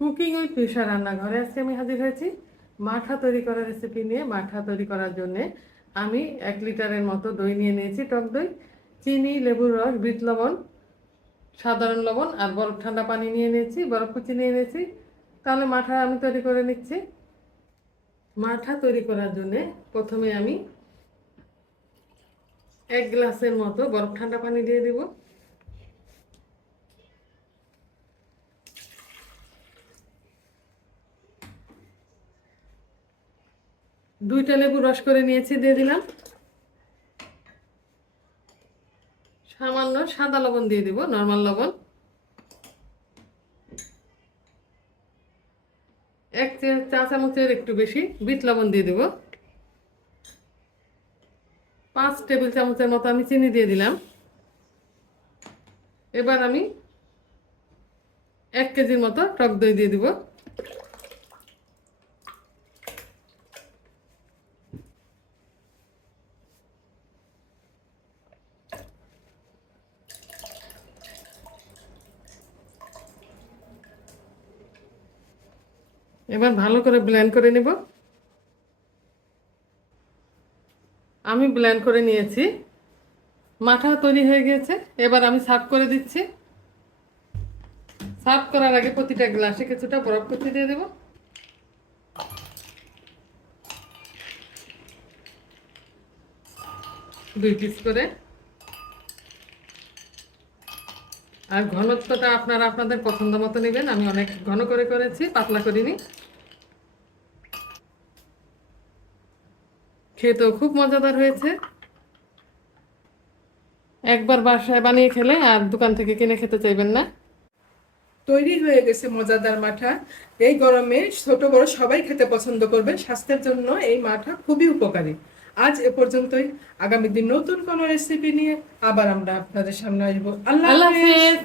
Cooking with পিসা রান্নাঘরে আজকে আমি হাজির হয়েছি। মাঠা তৈরি করার রেসিপি নিয়ে, মাঠা তৈরি করার জন্যে আমি এক লিটারের মতো দই নিয়ে নিয়েছি, টক দই, চিনি, লেবুর রস, বিট লবণ, সাধারণ লবণ আর বরফ ঠান্ডা পানি নিয়ে নিয়েছি, বরফ কুচি নিয়ে নিয়েছি। তাহলে মাঠা আমি তৈরি করে নিচ্ছি। মাঠা তৈরি করার জন্যে প্রথমে আমি এক গ্লাসের মতো বরফ ঠান্ডা পানি দিয়ে দিব। দুইটা লেবু রস করে নিয়েছি, দিয়ে দিলাম। সামান্য সাদা লবণ দিয়ে দিব, নর্মাল লবণ। এক চা- চামচের একটু বেশি বিট লবণ দিয়ে দিব। পাঁচ টেবিল চামচের মতো আমি চিনি দিয়ে দিলাম। এবার আমি এক কেজির মতো টক দই দিয়ে দিব। এবার ভালো করে ব্লেন্ড করে নিব। আমি ব্লেন্ড করে নিয়েছি। মাঠা তৈরি হয়ে গিয়েছে। এবার আমি সার্ভ করে দিচ্ছি। সার্ভ করার আগে প্রতিটা গ্লাসে কিছুটা বরফ কুচি দিয়ে দেব। দুই পিস করে। আর ঘনত্বটা আপনারা আপনাদের পছন্দ মতো নেবেন। আমি অনেক ঘন করে করেছি, পাতলা করিনি। খেতেও খুব মজাদার হয়েছে। একবার বাসায় বানিয়ে খেলে আর দোকান থেকে কিনে খেতে চাইবেন না। তৈরি হয়ে গেছে মজাদার মাঠা। এই গরমে ছোট বড় সবাই খেতে পছন্দ করবে স্বাস্থ্যের জন্য এই মাঠা খুবই উপকারী। আজ এ পর্যন্তই। আগামী দিন নতুন কোনো রেসিপি নিয়ে আবার আমরা আপনাদের সামনে আসব। আল্লাহ হাফেজ।